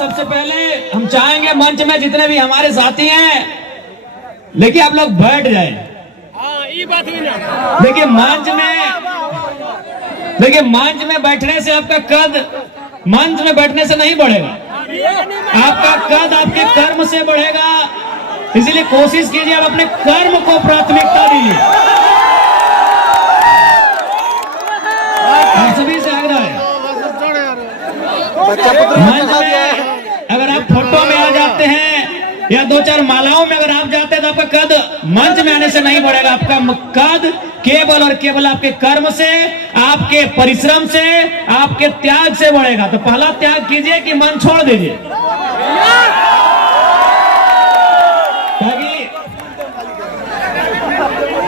सबसे पहले हम चाहेंगे मंच में जितने भी हमारे साथी हैं, देखिए आप लोग बैठ जाए। देखिए मंच में बैठने से आपका कद मंच में बैठने से नहीं बढ़ेगा, आपका कद आपके कर्म से बढ़ेगा। इसलिए कोशिश कीजिए आप अपने कर्म को प्राथमिकता दीजिए। आप सभी से आग्रह है, मंच में अगर आप फोटो में आ जाते हैं या दो चार मालाओं में अगर आप जाते हैं तो आपका कद मंच में आने से नहीं बढ़ेगा। आपका कद केवल और केवल आपके कर्म से, आपके परिश्रम से, आपके त्याग से बढ़ेगा। तो पहला त्याग कीजिए कि मन छोड़ दीजिए।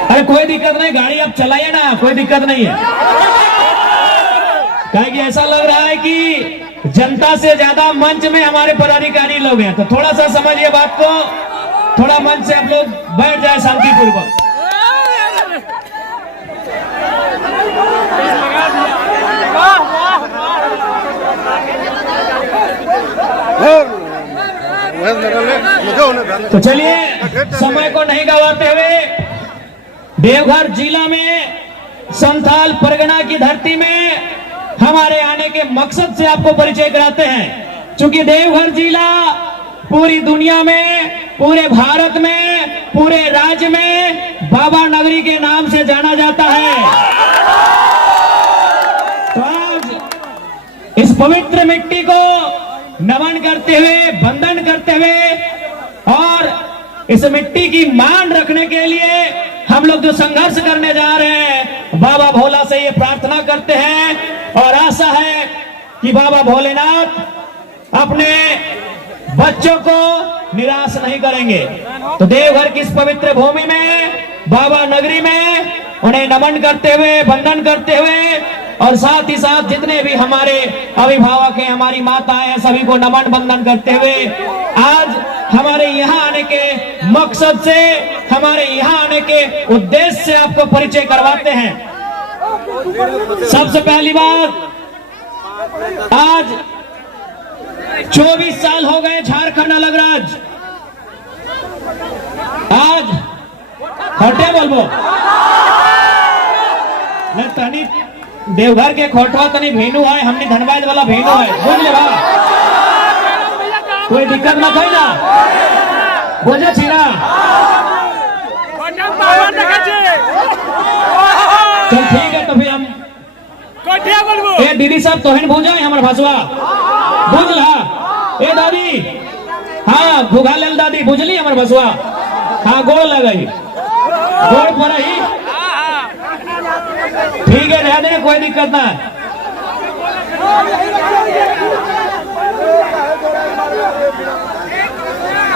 अरे कोई दिक्कत नहीं, गाड़ी आप चलाइए ना, कोई दिक्कत नहीं है। कि ऐसा लग रहा है कि जनता से ज्यादा मंच में हमारे पदाधिकारी लोग हैं, तो थोड़ा सा समझिए बात को, थोड़ा मंच से आप लोग बैठ जाए शांतिपूर्वक। तो चलिए समय को नहीं गवाते हुए देवघर जिला में संथाल परगना की धरती में हमारे आने के मकसद से आपको परिचय कराते हैं। क्योंकि देवघर जिला पूरी दुनिया में, पूरे भारत में, पूरे राज्य में बाबा नगरी के नाम से जाना जाता है। तो आज इस पवित्र मिट्टी को नमन करते हुए, वंदन करते हुए और इस मिट्टी की मान रखने के लिए हम लोग जो संघर्ष करने जा रहे हैं, बाबा भोला से ये प्रार्थना करते हैं और आशा है कि बाबा भोलेनाथ अपने बच्चों को निराश नहीं करेंगे। तो देवघर की इस पवित्र भूमि में, बाबा नगरी में उन्हें नमन करते हुए, वंदन करते हुए और साथ ही साथ जितने भी हमारे अभिभावक हैं, हमारी माताएं हैं, सभी को नमन वंदन करते हुए आज हमारे यहाँ आने के मकसद से, हमारे यहाँ आने के उद्देश्य से आपको परिचय करवाते हैं। सबसे पहली बात, आज 24 साल हो गए झारखंड अलग राज्य। आज खोटे बोलबो तनी देवघर के खोटवा तनी भेनू है, हमने धनबाद वाला भेनू है, बुझ ले बा, कोई दिक्कत ना कोई ना बुझे छी ना। चल ठीक है, तो फिर हम ए दीदी साहब तोहन बुझे हमारे भाषवा बुझ ला। ए दादी, हाँ भूगा लेल दादी, बुझली हमारे भाषवा, हाँ गोड़ लगई, गोड़ पर ही ठीक है, रह दे, कोई दिक्कत ना।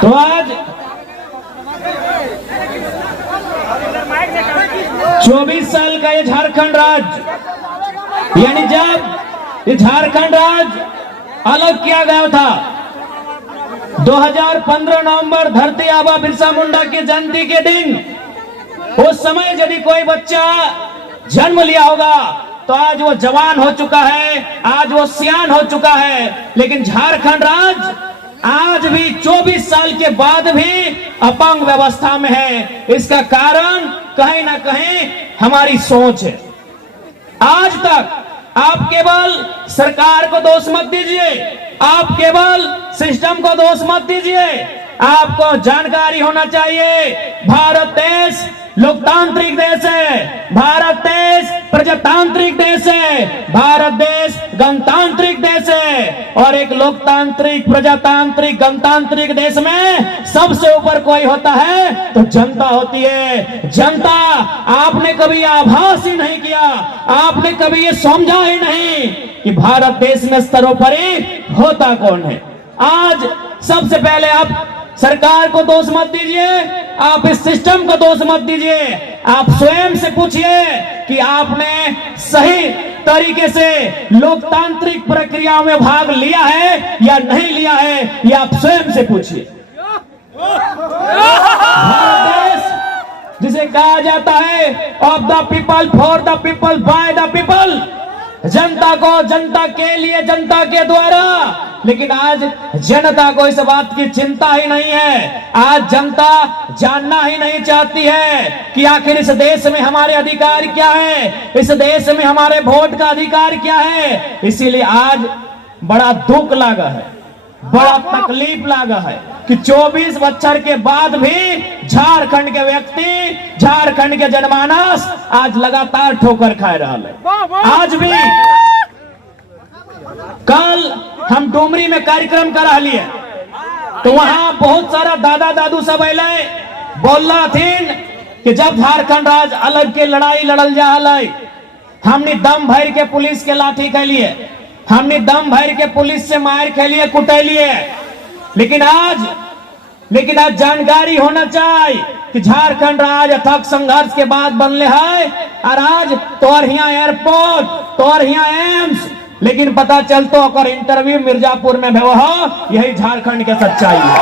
तो आज 24 साल का ये झारखंड राज्य, यानी जब ये झारखंड राज्य अलग किया गया था 2015 नवंबर, धरती आबा बिरसा मुंडा की जयंती के दिन, उस समय यदि कोई बच्चा जन्म लिया होगा तो आज वो जवान हो चुका है, आज वो सियान हो चुका है। लेकिन झारखंड राज्य आज भी 24 साल के बाद भी अपंग व्यवस्था में है। इसका कारण कहीं ना कहीं हमारी सोच है। आज तक आप केवल सरकार को दोष मत दीजिए, आप केवल सिस्टम को दोष मत दीजिए, आपको जानकारी होना चाहिए भारत देश लोकतांत्रिक देश है, भारत देश प्रजातांत्रिक देश है, भारत देश गणतांत्रिक देश है। और एक लोकतांत्रिक, प्रजातांत्रिक, गणतांत्रिक देश में सबसे ऊपर कोई होता है तो जनता होती है। जनता, आपने कभी आभास ही नहीं किया, आपने कभी ये समझा ही नहीं कि भारत देश में सर्वोपरि होता कौन है। आज सबसे पहले आप सरकार को दोष मत दीजिए, आप इस सिस्टम को दोष मत दीजिए, आप स्वयं से पूछिए कि आपने सही तरीके से लोकतांत्रिक प्रक्रियाओं में भाग लिया है या नहीं लिया है, ये आप स्वयं से पूछिए। भारत देश जिसे कहा जाता है of the people, for the people, by the people, जनता को जनता के लिए, जनता के द्वारा, लेकिन आज जनता को इस बात की चिंता ही नहीं है। आज जनता जानना ही नहीं चाहती है कि आखिर इस देश में हमारे अधिकार क्या है, इस देश में हमारे वोट का अधिकार क्या है। इसीलिए आज बड़ा दुख लगा है, बड़ा तकलीफ लगा है कि 24 बच्चर के बाद भी झारखंड के व्यक्ति, झारखंड के जनमानस आज लगातार ठोकर खा रहा है। आज भी कल हम डुमरी में कार्यक्रम करा लिए तो वहां बहुत सारा दादा दादू सब अले बोल रहा थीन कि जब झारखंड राज्य अलग के लड़ाई लड़ल जा हमने दम भर के पुलिस के लाठी खेलिए, हमने दम भर के पुलिस से मार खेलिए, कुटलिए। लेकिन आज जानकारी होना चाहिए कि झारखंड राज्य अथक संघर्ष के बाद बनले है और आज तोर यहाँ एयरपोर्ट, तोर यहाँ एम्स, लेकिन पता चलतो अगर इंटरव्यू मिर्जापुर में हो, यही झारखंड के सच्चाई है,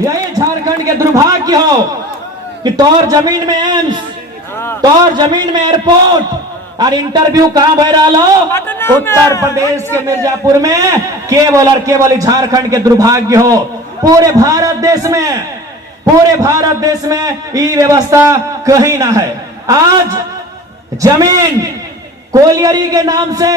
यही झारखंड के दुर्भाग्य हो कि तोर जमीन में एम्स, तोर जमीन में एयरपोर्ट और इंटरव्यू कहां बह रहा हो? उत्तर प्रदेश के मिर्जापुर में। केवल और केवल झारखंड के दुर्भाग्य हो। पूरे भारत देश में ये व्यवस्था कहीं ना है। आज जमीन कोलियरी के नाम से,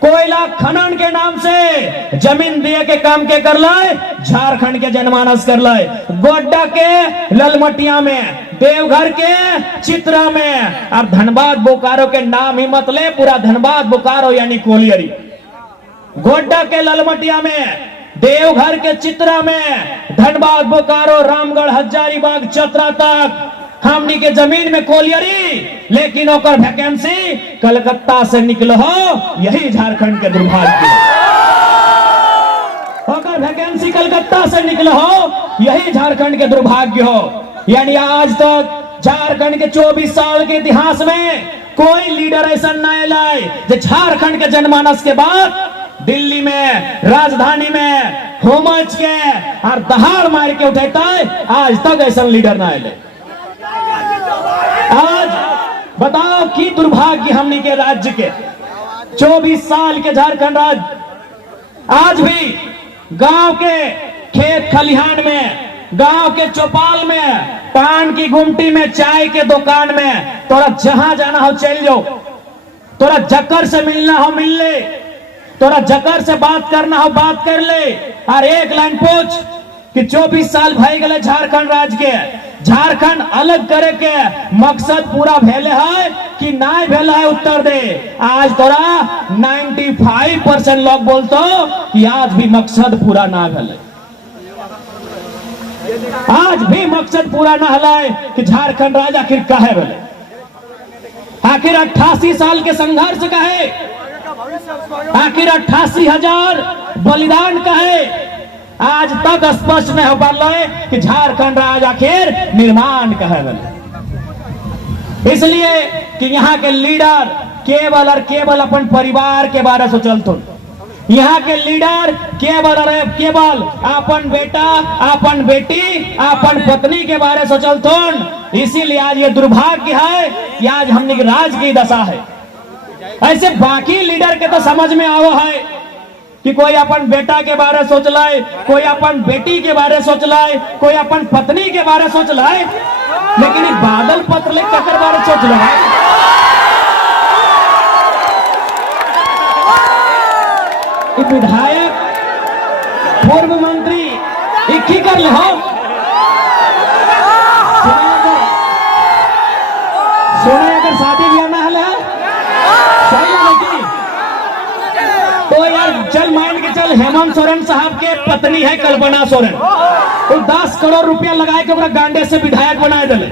कोयला खनन के नाम से जमीन दिए के काम के कर लाए, झारखंड के जनमानस कर लाए। गोड्डा के ललमटिया में, देवघर के चित्रा में और धनबाद बोकारो के नाम ही मत ले, पूरा धनबाद बोकारो यानी कोलियरी। गोड्डा के ललमटिया में, देवघर के चित्रा में, धनबाद बोकारो, रामगढ़, हजारीबाग, चतरा तक हमनी के जमीन में कोलियरी, लेकिन ओकर वैकेंसी कलकत्ता से निकलो हो, यही झारखंड के दुर्भाग्य। ओकर वैकेंसी कलकत्ता से निकलो हो, यही झारखंड के दुर्भाग्य हो। यानी आज तक झारखंड के 24 साल के इतिहास में कोई लीडर ऐसा नहीं लाए जो झारखंड के जनमानस के बाद दिल्ली में, राजधानी में होमच के और दहाड़ मार के उठेता है। आज तक ऐसा लीडर ना आए। आज बताओ कि दुर्भाग्य हमनी के राज्य के 24 साल के झारखंड राज्य, आज भी गांव के खेत खलिहान में, गांव के चौपाल में, पान की गुमटी में, चाय के दुकान में, तोरा जहां जाना हो चल जाओ, तोरा जकर से मिलना हो मिल ले, तोरा जकर से बात करना हो बात कर ले। और एक लाइन पूछ कि 24 साल भाई गए झारखंड राज्य के, झारखंड अलग करे के मकसद पूरा भेले है कि नहीं भेले है? उत्तर दे। आज तोरा 95% लोग बोलतो कि आज भी मकसद पूरा ना भेले, आज भी मकसद पूरा ना हलाए कि झारखंड राज्य आखिर काहे भेले, आखिर 88 साल के संघर्ष काहे, आखिर 88,000 बलिदान काहे? आज तक स्पष्ट नहीं हो पा रहा है कि झारखंड राज्य आखिर निर्माण कहे वाले। इसलिए कि यहाँ के लीडर केवल और केवल अपन परिवार के बारे में सोचलतो, यहाँ के लीडर केवल और केवल अपन बेटा, अपन बेटी, अपन पत्नी के बारे में सोचलतो। इसीलिए आज ये दुर्भाग्य है कि आज हमने राज्य की दशा है। ऐसे बाकी लीडर के तो समझ में आवो है कि कोई अपन बेटा के बारे में सोच लाए, कोई अपन बेटी के बारे में सोच लाए, कोई अपन पत्नी के बारे में सोच लाए, लेकिन ये बादल पत्र ले ककर बारे सोच लाए। विधायक, पूर्व मंत्री एक ही कर ले हो, सोना अगर शादी ब्याह ना है सही लगी तो यार चल मान के चल, हेमंत सोरेन साहब के पत्नी है कल्पना सोरेन, तो 10 करोड़ रुपया लगाए के ओकरा गांडे से विधायक बनाए दिले।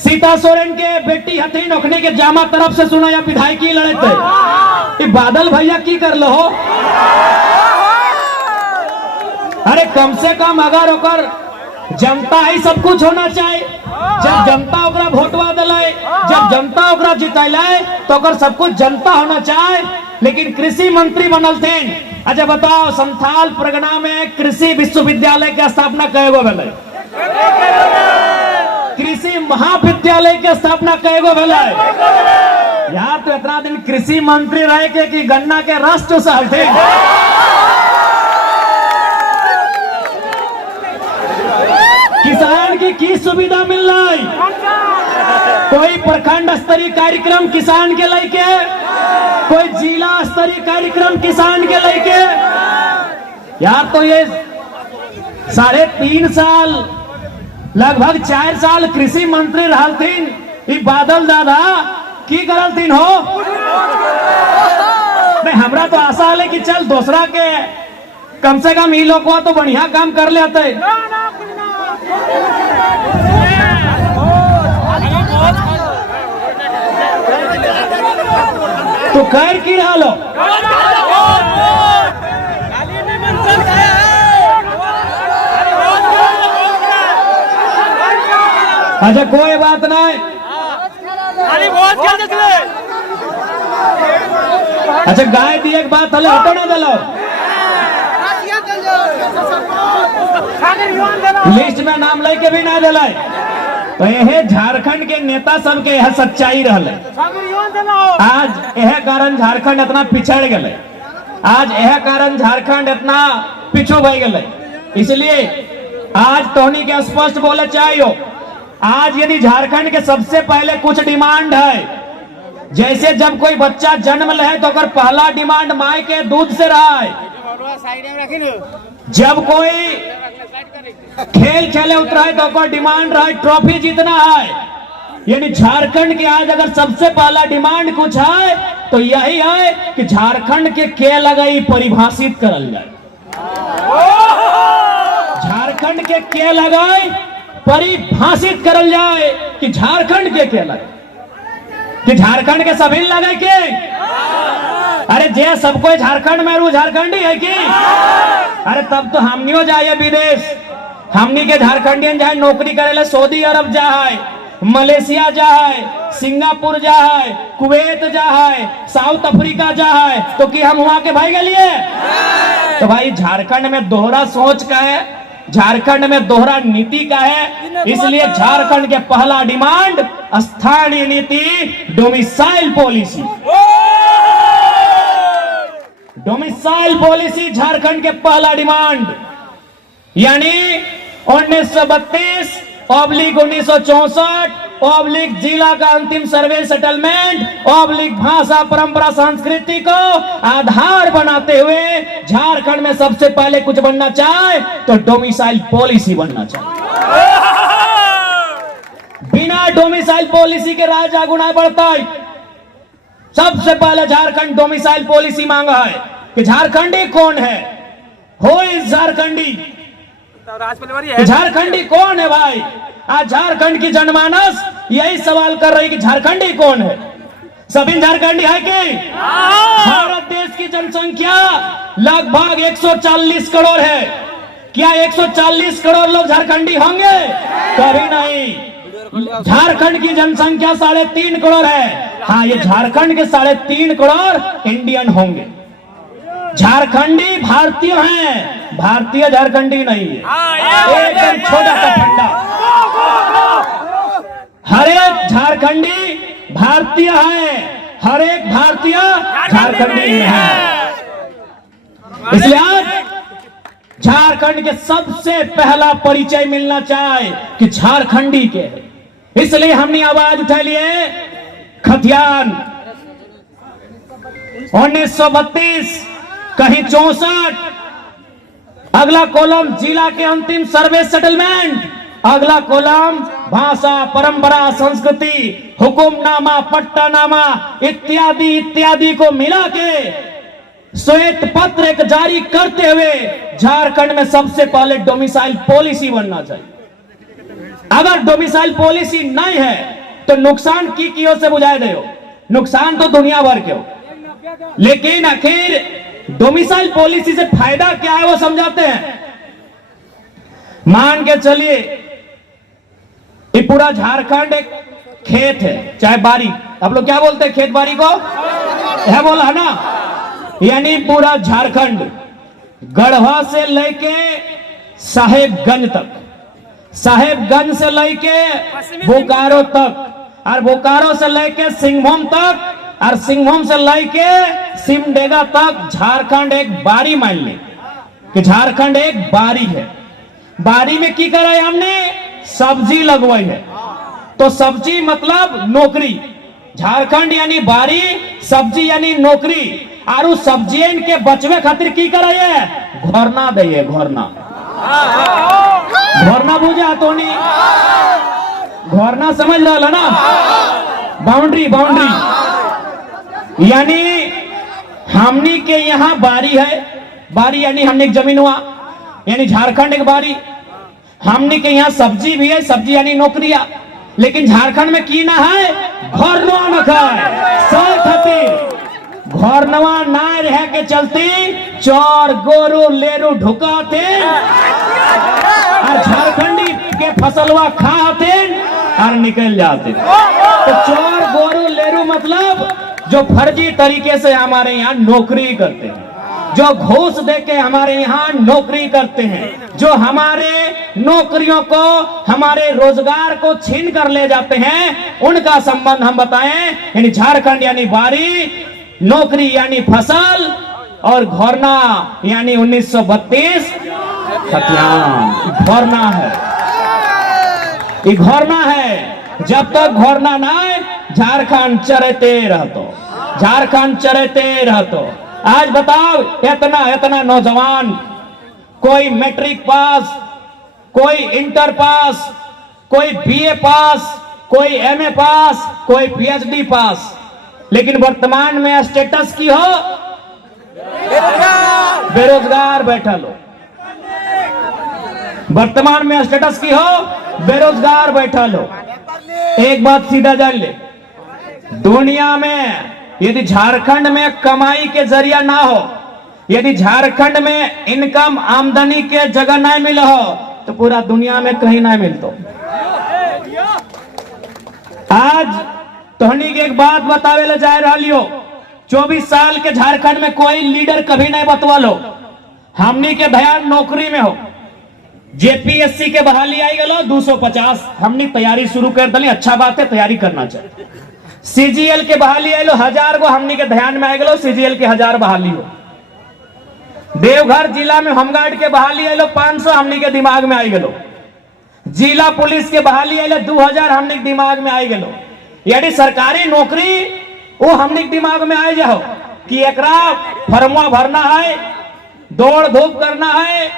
सीता सोरेन के बेटी हथी नौकरी के जामा तरफ से सुना या विधायकी लड़े थे। बादल भैया की कर लो हो? अरे कम से कम अगर ओकर जनता ही सब कुछ होना चाहिए। जब जनता ओकरा वोटवा दिलाए, जब जनता ओकरा जिताइलाए तो ओकर सब कुछ जनता होना चाहिए। लेकिन कृषि मंत्री बनल थे। अच्छा बताओ, संथाल परगना में कृषि विश्वविद्यालय की स्थापना कएगो भेलै? कृषि महाविद्यालय की स्थापना कएगो भेलै? यार तो इतना दिन कृषि मंत्री रहे के कि गन्ना के रस चूसल थे। किसान की सुविधा मिल रही, कोई प्रखंड स्तरीय कार्यक्रम किसान के लेके, कोई जिला स्तरीय कार्यक्रम किसान के लेके। यार तो ये 3.5 साल लगभग 4 साल कृषि मंत्री रहलथिन, ई बादल दादा की करलथिन हो। नहीं हमरा तो आशा है कि चल दूसरा के कम से कम ई लोग तो बढ़िया काम कर लेते। तो कर की रहा लो। अच्छा कोई बात नहीं। अच्छा गाय दी एक बात हले हटो ना दलो, लिस्ट में नाम लेके भी ना दिला। तो यह झारखंड के नेता सब के यह सच्चाई रहले। आज यह कारण झारखंड इतना पिछड़ गए, आज यह कारण झारखंड इतना पिछो भय गए। इसलिए आज तोहनी के स्पष्ट बोले चाहिए, आज यदि झारखंड के सबसे पहले कुछ डिमांड है, जैसे जब कोई बच्चा जन्म ले तो अगर पहला डिमांड माई के दूध से रहा है, जब कोई खेल खेले उतरा है तो कोई डिमांड रहा है ट्रॉफी जीतना है। यानी झारखंड के आज अगर सबसे पहला डिमांड कुछ है तो यही है कि झारखंड के लगाई परिभाषित करल जाए। झारखंड के लगाई परिभाषित करल जाए कि झारखंड के लगे, कि झारखंड के सभी लगे के। अरे जे सबको झारखंड में रू झारखंडी है कि? अरे तब तो हमनियो जाए विदेश, हमनी के झारखंडियन जाए नौकरी करे सऊदी अरब जाए, मलेशिया जाए, सिंगापुर जाए, कुवैत जाए, साउथ अफ्रीका जाए, तो कि हम वहां के भाई के लिए। तो भाई झारखंड में दोहरा सोच का है, झारखंड में दोहरा नीति का है। इसलिए झारखंड के पहला डिमांड स्थानीय नीति, domicile policy. Domicile policy Jharkhand के पहला डिमांड, यानी 1932/1964 जिला का अंतिम सर्वे सेटलमेंट भाषा परंपरा संस्कृति को आधार बनाते हुए झारखंड में सबसे पहले कुछ बनना चाहे तो डोमिसाइल पॉलिसी बनना चाहिए। बिना डोमिसाइल पॉलिसी के राज आगू नहीं बढ़ता है। सबसे पहले झारखंड डोमिसाइल पॉलिसी मांगा है कि झारखंडी कौन है, हो इस झारखंडी, झारखंडी कौन है भाई। आज झारखंड की जनमानस यही सवाल कर रही कि झारखंडी कौन है। सभी झारखंडी है कि? भारत देश की जनसंख्या लगभग 140 करोड़ है। क्या 140 करोड़ लोग झारखंडी होंगे? कभी नहीं। झारखंड की जनसंख्या 3.5 करोड़ है। हाँ, ये झारखंड के 3.5 करोड़ इंडियन होंगे। झारखंडी भारतीय हैं, भारतीय झारखंडी नहीं है। एकदम छोटा सा फंडा, हर एक झारखंडी भारतीय है, हर एक भारतीय झारखंडी है। इसलिए आज झारखंड के सबसे पहला परिचय मिलना चाहे कि झारखंडी के, इसलिए हमने आवाज उठा लिए खतियान 1932 कहीं 64, अगला कॉलम जिला के अंतिम सर्वे सेटलमेंट, अगला कॉलम भाषा परंपरा संस्कृति हुकुमनामा पट्टानामा इत्यादि इत्यादि को मिला के श्वेत पत्र एक जारी करते हुए झारखंड में सबसे पहले डोमिसाइल पॉलिसी बनना चाहिए। अगर डोमिसाइल पॉलिसी नहीं है तो नुकसान की ओर से बुझाए दे हो, नुकसान तो दुनिया भर के हो, लेकिन आखिर डोमिसाइल पॉलिसी से फायदा क्या है वो समझाते हैं। मान के चलिए ये पूरा झारखंड एक खेत है, चाहे बारी, आप लोग क्या बोलते हैं खेत बारी को? यह बोला है ना। यानी पूरा झारखंड गढ़वा से लेके साहेबगंज तक, साहेबगंज से लेके बोकारो तक, और बोकारो से लेके सिंहभूम तक, और सिंहभूम से लेके सिमडेगा तक झारखंड एक बारी मान ले कि झारखंड एक बारी है। बारी में की करा है हमने? सब्जी लगवाई है। तो सब्जी मतलब नौकरी, झारखंड यानी बारी, सब्जी यानी नौकरी। और उस सब्जियन के बचवे खातिर की करा है? घोरना दे, घोरना। घोरना बुझा तो नहीं? घोरना समझ रहा ना? बाउंड्री, बाउंड्री यानी हमनी के यहाँ बारी है। बारी यानी हमने जमीन हुआ, यानी झारखंड एक बारी। हमनी के यहाँ सब्जी भी है, सब्जी यानी नौकरिया। लेकिन झारखंड में की ना है? घोरनवा न खाए सर खातिर। घोरनवा ना रह के चलती चोर गोरू लेरू ढुकाते और झारखंडी के फसलवा खाते और निकल जाते। तो चोर गोरू लेरू मतलब जो फर्जी तरीके से हमारे यहाँ नौकरी करते हैं, जो घूस देके हमारे यहाँ नौकरी करते हैं, जो हमारे नौकरियों को, हमारे रोजगार को छीन कर ले जाते हैं, उनका संबंध हम बताएं। यानी झारखंड यानी बारी, नौकरी यानी फसल, और घोरना यानी 1932 खतियान। घोरना है, ये घोरना है। जब तक घोरना ना आए झारखंड चरते रहतो, झारखंड चरते रहतो। आज बताओ इतना नौजवान, कोई मैट्रिक पास, कोई इंटर पास, कोई बीए पास, कोई एमए पास, कोई पीएचडी पास, लेकिन वर्तमान में स्टेटस की हो बेरोजगार बैठा लो। वर्तमान में स्टेटस की हो बेरोजगार बैठा लो। एक बात सीधा जान ले, दुनिया में यदि झारखंड में कमाई के जरिया ना हो, यदि झारखंड में इनकम आमदनी के जगह ना मिल हो, तो पूरा दुनिया में कहीं ना मिलतो। आज तोहनी की एक बात बतावे ले जा रही हो, 24 साल के झारखंड में कोई लीडर कभी नहीं बतवा लो। हमनी के ध्यान नौकरी में हो। जेपीएससी के बहाली आई गलो 250, हमने तैयारी शुरू कर दली। अच्छा बात है, तैयारी करना चाहिए। सीजीएल के बहाली आई लो 1000 को, हमने के ध्यान में आई गलो सीजीएल के 1000 बहाली हो। देवघर जिला में होमगार्ड के बहाली आई लो 500, हमने के दिमाग में आई गलो। जिला पुलिस के बहाली आई लो 2000, हमने के दिमाग में आई गलो। यानी सरकारी नौकरी वो हमने के दिमाग में आई जाओ कि एकरा फर्मा भरना है, दौड़ धूप करना है,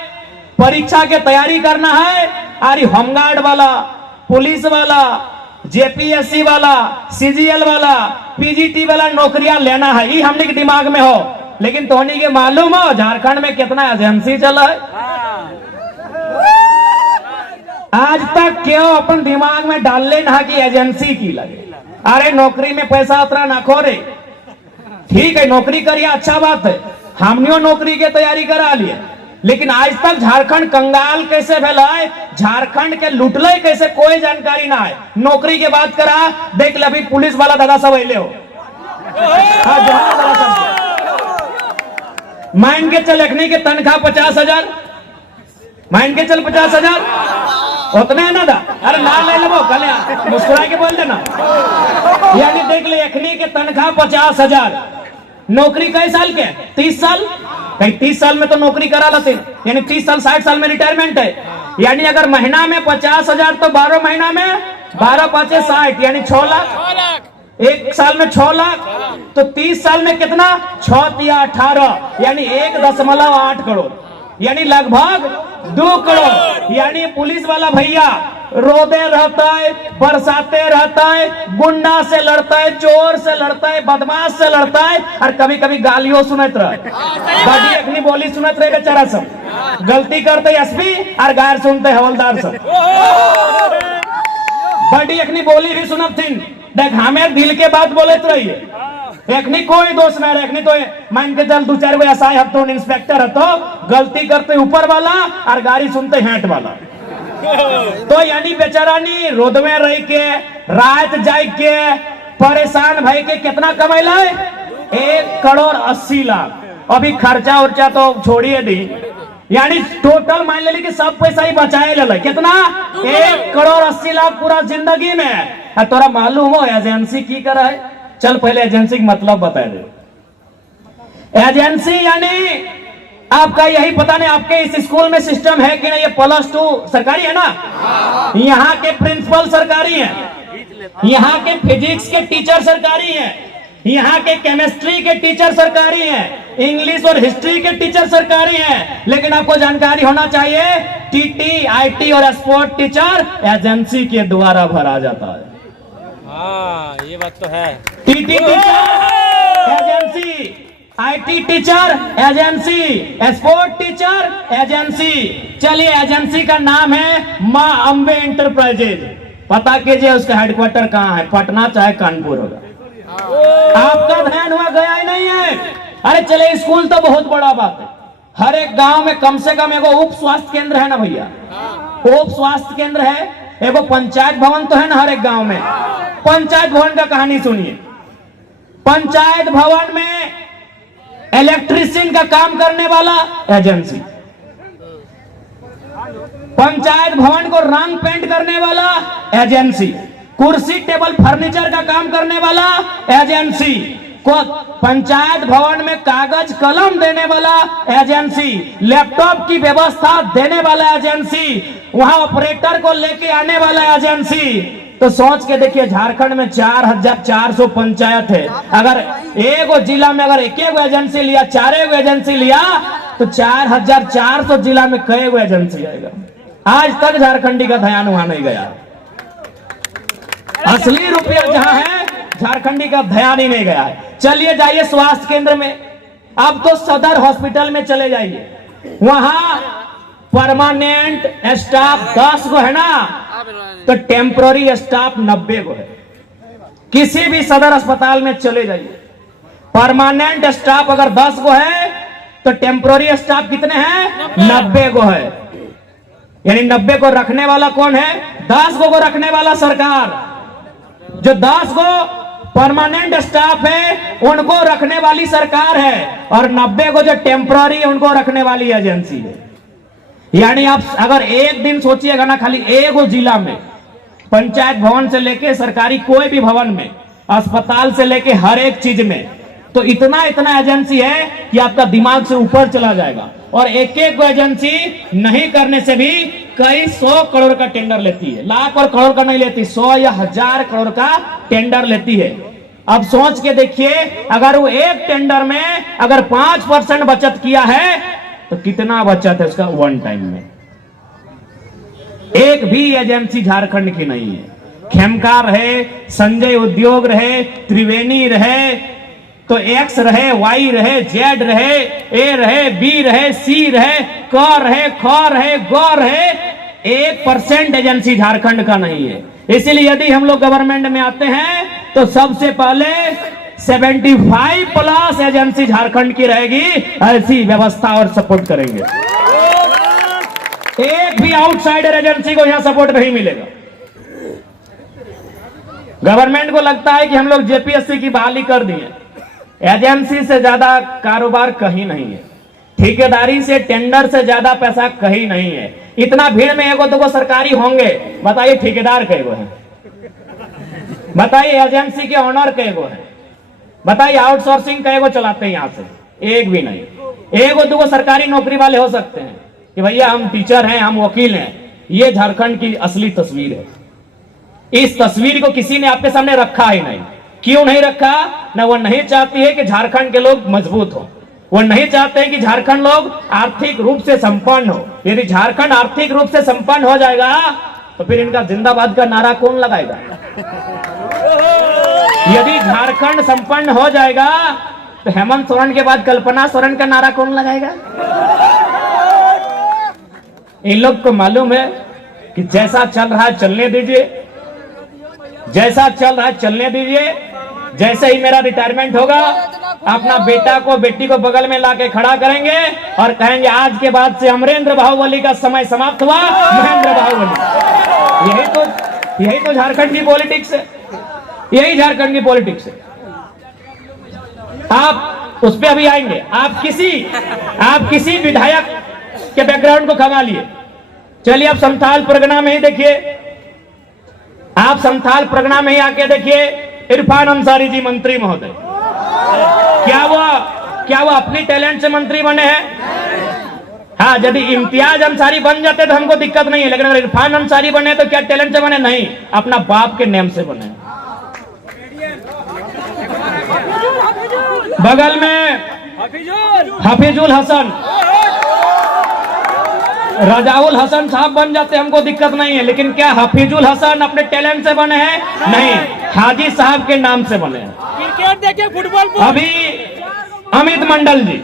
परीक्षा के तैयारी करना है। अरे होमगार्ड वाला, पुलिस वाला, जेपीएससी वाला, सीजीएल वाला, पीजीटी वाला नौकरियां लेना है, ये हमने के दिमाग में हो। लेकिन तोहनी के मालूम हो झारखंड में कितना एजेंसी चला है? आज तक क्यों अपन दिमाग में डाल ले ना कि एजेंसी की लगे। अरे नौकरी में पैसा उतना ना खो रे। ठीक है, नौकरी करिए, अच्छा बात है, हमने नौकरी की तैयारी करा लिए। लेकिन आज तक झारखंड कंगाल कैसे फैलाए, झारखंड के लुटले कैसे, कोई जानकारी ना है। नौकरी की बात करा, देख ले अभी पुलिस वाला दादा सब अले हो। मान के चल रखने के तनख्वाह 50,000, मान के चल 50,000 उतने है ना दा। अरे ना ले लो, कल मुस्कुरा के बोल देना। यानी देख ले अखनी के तनख्वाह 50,000, नौकरी कई साल के? 30 साल। कहीं 30 साल में तो नौकरी करा लेते, यानी 30 साल 60 साल में रिटायरमेंट है। यानी अगर महीना में 50,000 तो 12 महीना में 12 5 60, यानी 6 लाख। एक साल में 6 लाख, तो 30 साल में कितना? 6 या 18, यानी 1.8 करोड़, यानी लगभग 2 करोड़। यानी पुलिस वाला भैया रोदे रहता है, बरसाते रहता है, गुंडा से लड़ता है, चोर से लड़ता है, बदमाश से लड़ता है, और कभी कभी गालियों सुनत रहे, बड़ी अखनी बोली सुनत रहे। बेचारा सब गलती करते एसपी और गायर सुनते हवलदार सब। बड़ी अखनी बोली भी सुनत थी, देख हमें दिल के बात बोले तो रहिए, एकनी कोई दोष ना रखनी। तो मान के चल 2-4 गो एसआई हतो, इंस्पेक्टर हतो, गलती करते ऊपर वाला और गाड़ी सुनते हेट वाला। तो यानी बेचारानी रोड में रह के, रात जाग के, परेशान भाई के कितना कमैला है? 1,80,00,000। अभी खर्चा उर्चा तो छोड़िए दी, यानी टोटल मान ले कि सब पैसा ही बचाए ले। कितना? 1,80,00,000 पूरा जिंदगी में। तोरा मालूम हो एजेंसी की कर है? चल पहले एजेंसी का मतलब बता दे। एजेंसी यानी आपका यही पता नहीं आपके इस स्कूल में सिस्टम है कि नहीं, ये +2 सरकारी है ना, यहाँ के प्रिंसिपल सरकारी हैं, यहाँ के फिजिक्स के टीचर सरकारी हैं, यहाँ के केमिस्ट्री के टीचर सरकारी हैं, इंग्लिश और हिस्ट्री के टीचर सरकारी हैं, लेकिन आपको जानकारी होना चाहिए टीटी, आईटी और स्पोर्ट टीचर एजेंसी के द्वारा भरा जाता है। हाँ, ये बात तो है। TT teacher agency, IT teacher agency, sport teacher agency. चलिए एजेंसी का नाम है मां अंबे इंटरप्राइजेज। पता कीजिए उसका हेडक्वार्टर कहाँ है, पटना चाहे कानपुर होगा। आपका ध्यान हुआ गया ही नहीं है। अरे चले स्कूल तो बहुत बड़ा बात है, हर एक गांव में कम से कम एगो उप स्वास्थ्य केंद्र है ना भैया, उप स्वास्थ्य केंद्र है, एगो पंचायत भवन तो है ना हर एक गांव में। पंचायत भवन का कहानी सुनिए। पंचायत भवन में इलेक्ट्रीशियन का काम करने वाला एजेंसी, पंचायत भवन को रंग पेंट करने वाला एजेंसी, कुर्सी टेबल फर्नीचर का काम करने वाला एजेंसी, को पंचायत भवन में कागज कलम देने वाला एजेंसी, लैपटॉप की व्यवस्था देने वाला एजेंसी, वहां ऑपरेटर को लेके आने वाला एजेंसी। तो सोच के देखिए झारखंड में 4400 पंचायत है, अगर एक जिला में अगर एक एजेंसी लिया, 4 एजेंसी लिया तो 4400 जिला में कई एजेंसी आएगा। आज तक झारखंडी का ध्यान वहां नहीं गया। असली रुपया जहां है झारखंडी का ध्यान ही नहीं गया है। चलिए जाइए स्वास्थ्य केंद्र में, अब तो सदर हॉस्पिटल में चले जाइए, वहां परमानेंट स्टाफ 10 को है ना, तो टेम्पररी स्टाफ 90 को है। किसी भी सदर अस्पताल में चले जाइए, परमानेंट स्टाफ अगर 10 को है तो टेम्पररी स्टाफ कितने हैं, 90 को है। यानी 90 को रखने वाला कौन है, 10 को रखने वाला सरकार। जो 10 को परमानेंट स्टाफ है उनको रखने वाली सरकार है, और 90 को जो टेम्पररी है उनको रखने वाली एजेंसी है। यानी आप अगर एक दिन सोचिएगा ना, खाली एक जिला में पंचायत भवन से लेके सरकारी कोई भी भवन में, अस्पताल से लेके हर एक चीज में, तो इतना एजेंसी है कि आपका दिमाग से ऊपर चला जाएगा। और एक एजेंसी नहीं करने से भी कई 100 करोड़ का टेंडर लेती है, लाख और करोड़ का नहीं लेती, 100 या 1000 करोड़ का टेंडर लेती है। अब सोच के देखिए, अगर वो एक टेंडर में अगर 5% बचत किया है तो कितना बचत है उसका वन टाइम में। एक भी एजेंसी झारखंड की नहीं है। खेमका रहे, संजय उद्योग रहे, त्रिवेणी रहे, तो एक्स रहे, वाई रहे, जेड रहे, ए रहे, बी रहे, सी रहे, क रहे, ख रहे, ग रहे, 1% एजेंसी झारखंड का नहीं है। इसीलिए यदि हम लोग गवर्नमेंट में आते हैं तो सबसे पहले 75+ एजेंसी झारखंड की रहेगी, ऐसी व्यवस्था और सपोर्ट करेंगे। एक भी आउटसाइडर एजेंसी को यहां सपोर्ट नहीं मिलेगा। गवर्नमेंट को लगता है कि हम लोग जेपीएससी की बहाली कर दिए, एजेंसी से ज्यादा कारोबार कहीं नहीं है, ठेकेदारी से, टेंडर से ज्यादा पैसा कहीं नहीं है। इतना भीड़ में एगो दो सरकारी होंगे, बताइए ठेकेदार कैगो है, बताइए एजेंसी के ऑनर कैगो है, बताइए आउटसोर्सिंग कैगो चलाते हैं यहां से, एक भी नहीं। एगो दो सरकारी नौकरी वाले हो सकते हैं कि भैया हम टीचर हैं, हम वकील हैं। ये झारखंड की असली तस्वीर है। इस तस्वीर को किसी ने आपके सामने रखा ही नहीं। क्यों नहीं रखा? ना वो नहीं चाहती है कि झारखंड के लोग मजबूत हो, वो नहीं चाहते हैं कि झारखंड लोग आर्थिक रूप से संपन्न हो। यदि झारखंड आर्थिक रूप से संपन्न हो जाएगा तो फिर इनका जिंदाबाद का नारा कौन लगाएगा? यदि झारखंड संपन्न हो जाएगा तो हेमंत सोरेन के बाद कल्पना सोरेन का नारा कौन लगाएगा? इन लोग को मालूम है कि जैसा चल रहा है चलने दीजिए, जैसा चल रहा है चलने दीजिए। जैसे ही मेरा रिटायरमेंट होगा, अपना बेटा को बेटी को बगल में लाके खड़ा करेंगे और कहेंगे आज के बाद से अमरेंद्र बाहुबली का समय समाप्त हुआ, महेंद्र बाहुबली। यही तो झारखंड की पॉलिटिक्स है, यही झारखंड की पॉलिटिक्स है। आप उस पर अभी आएंगे। आप किसी विधायक के बैकग्राउंड को खंगा लिए। चलिए आप संथाल परगना में ही देखिए, आप संथाल परगना में ही आके देखिए, इरफान अंसारी जी मंत्री महोदय, क्या वो अपनी टैलेंट से मंत्री बने हैं? हाँ, यदि इम्तियाज अंसारी बन जाते तो हमको दिक्कत नहीं है, लेकिन अगर इरफान अंसारी बने तो क्या टैलेंट से बने? नहीं, अपना बाप के नेम से बने। बगल में हफीजुल हसन, रजाउल हसन साहब बन जाते हमको दिक्कत नहीं है, लेकिन क्या हफीजुल हसन अपने टैलेंट से बने हैं? नहीं, हाजी साहब के नाम से बने हैं। क्रिकेट देखे, फुटबॉल। अभी अमित मंडल जी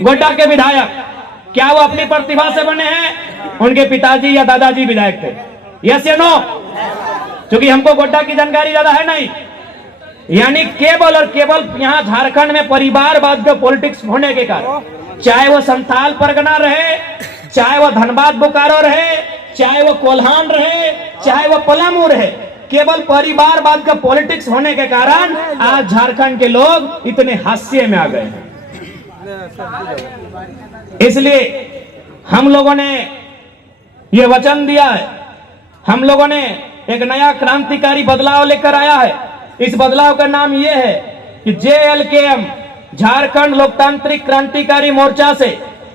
गोड्डा के विधायक, क्या वो अपनी प्रतिभा से बने हैं? उनके पिताजी या दादाजी विधायक थे? यस या नो? क्योंकि हमको गोड्डा की जानकारी ज्यादा है नहीं। यानी केवल और केवल यहाँ झारखंड में परिवारवाद का पॉलिटिक्स होने के कारण, चाहे वो संथाल परगना रहे, चाहे वो धनबाद बोकारो रहे, चाहे वो कोल्हान रहे, चाहे वो पलामू रहे, केवल परिवारवाद का पॉलिटिक्स होने के कारण आज झारखंड के लोग इतने हाशिए में आ गए हैं। इसलिए हम लोगों ने ये वचन दिया है, हम लोगों ने एक नया क्रांतिकारी बदलाव लेकर आया है। इस बदलाव का नाम यह है कि JLKM झारखंड लोकतांत्रिक क्रांतिकारी मोर्चा से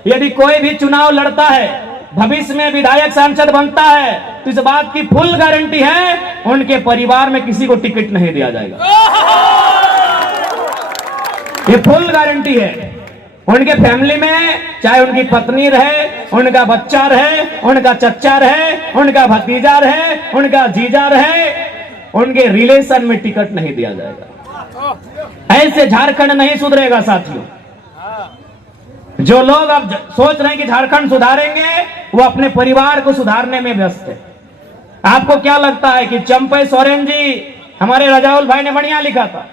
यदि कोई भी चुनाव लड़ता है, भविष्य में विधायक सांसद बनता है, तो इस बात की फुल गारंटी है उनके परिवार में किसी को टिकट नहीं दिया जाएगा। ये फुल गारंटी है। उनके फैमिली में चाहे उनकी पत्नी रहे, उनका बच्चा रहे, उनका चच्चा रहे, उनका भतीजा रहे, उनका जीजा रहे, उनके रिलेशन में टिकट नहीं दिया जाएगा। ऐसे झारखंड नहीं सुधरेगा साथियों। जो लोग अब सोच रहे हैं कि झारखंड सुधारेंगे, वो अपने परिवार को सुधारने में व्यस्त है। आपको क्या लगता है कि चंपई सोरेन जी, हमारे रजाउल भाई ने बढ़िया लिखा था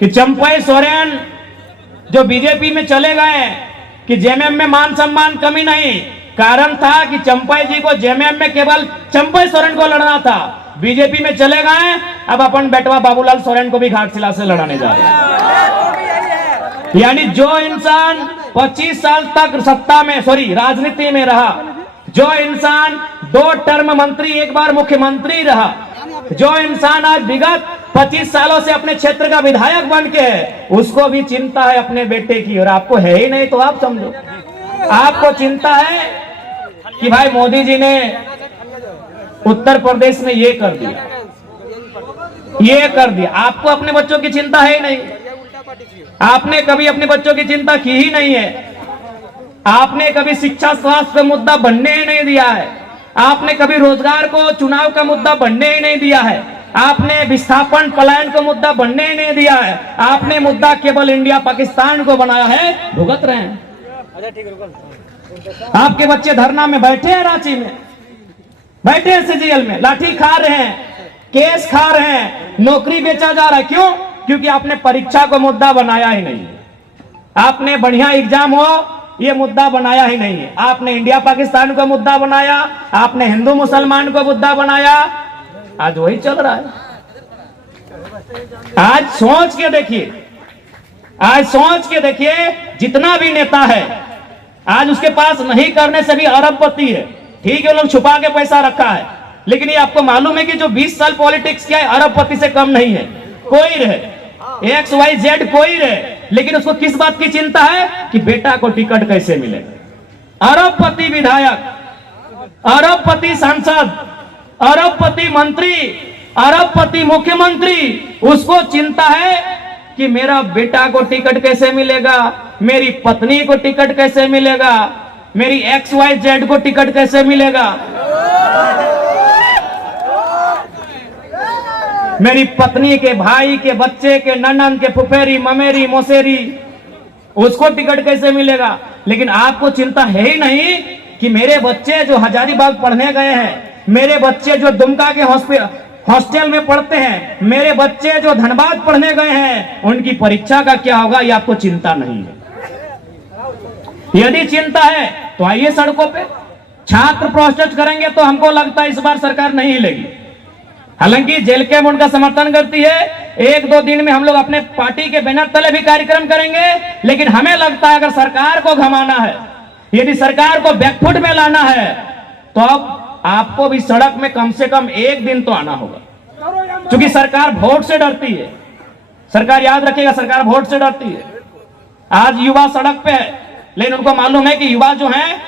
कि चंपई सोरेन जो बीजेपी में चले गए कि जेएमएम में मान सम्मान कमी नहीं, कारण था कि चंपई जी को जेएमएम में केवल चंपई सोरेन को लड़ना था, बीजेपी में चले गए, अब अपन बेटवा बाबूलाल सोरेन को भी घाटशिला से लड़ाने जा रहे हैं। यानी जो इंसान 25 साल तक सत्ता में राजनीति में रहा, जो इंसान 2 टर्म मंत्री, एक बार मुख्यमंत्री रहा, जो इंसान आज विगत 25 सालों से अपने क्षेत्र का विधायक बन के है, उसको भी चिंता है अपने बेटे की, और आपको है ही नहीं तो आप समझो। आपको चिंता है कि भाई मोदी जी ने उत्तर प्रदेश में ये कर दिया, ये कर दिया। आपको अपने बच्चों की चिंता है ही नहीं। आपने कभी अपने बच्चों की चिंता की ही नहीं है। आपने कभी शिक्षा स्वास्थ्य का मुद्दा बनने ही नहीं दिया है। आपने कभी रोजगार को चुनाव का मुद्दा बनने ही नहीं दिया है। आपने विस्थापन पलायन का मुद्दा बनने ही नहीं दिया है। आपने मुद्दा केवल इंडिया पाकिस्तान को बनाया है, भुगत रहे हैं। आपके बच्चे धरना में बैठे हैं, रांची में बैठे हैं, CGL में लाठी खा रहे हैं, केस खा रहे हैं, नौकरी बेचा जा रहा है। क्यों? क्योंकि आपने परीक्षा को मुद्दा बनाया ही नहीं है। आपने बढ़िया एग्जाम हो ये मुद्दा बनाया ही नहीं है। आपने इंडिया पाकिस्तान को मुद्दा बनाया, आपने हिंदू मुसलमान को मुद्दा बनाया। आज वही चल रहा है। आज सोच के देखिए, आज सोच के देखिए, जितना भी नेता है आज उसके पास नहीं करने से भी अरबपति है। ठीक है, लोग छुपा के पैसा रखा है, लेकिन ये आपको मालूम है कि जो 20 साल पॉलिटिक्स किया है, अरबपति से कम नहीं है। कोई रहे, XYZ कोई रहे, लेकिन उसको किस बात की चिंता है कि बेटा को टिकट कैसे मिले। अरबपति विधायक, अरबपति सांसद, अरबपति मंत्री, अरबपति मुख्यमंत्री, उसको चिंता है कि मेरा बेटा को टिकट कैसे मिलेगा, मेरी पत्नी को टिकट कैसे मिलेगा, मेरी XYZ को टिकट कैसे मिलेगा, मेरी पत्नी के भाई के बच्चे के ननन के फुफेरी ममेरी मौसेरी, उसको टिकट कैसे मिलेगा। लेकिन आपको चिंता है ही नहीं कि मेरे बच्चे जो हजारीबाग पढ़ने गए हैं, मेरे बच्चे जो दुमका के हॉस्टल में पढ़ते हैं, मेरे बच्चे जो धनबाद पढ़ने गए हैं, उनकी परीक्षा का क्या होगा, ये आपको चिंता नहीं है। यदि चिंता है तो आइए सड़कों पे, छात्र प्रोटेस्ट करेंगे तो हमको लगता है इस बार सरकार नहीं हिलेगी। हालांकि JLKM उनका समर्थन करती है, 1-2 दिन में हम लोग अपने पार्टी के बैनर तले भी कार्यक्रम करेंगे, लेकिन हमें लगता है अगर सरकार को घमाना है, यदि सरकार को बैकफुट में लाना है, तो अब आपको भी सड़क में कम से कम 1 दिन तो आना होगा। क्योंकि सरकार वोट से डरती है। सरकार याद रखेगा, सरकार वोट से डरती है। आज युवा सड़क पे है, लेकिन उनको मालूम है कि युवा जो हैं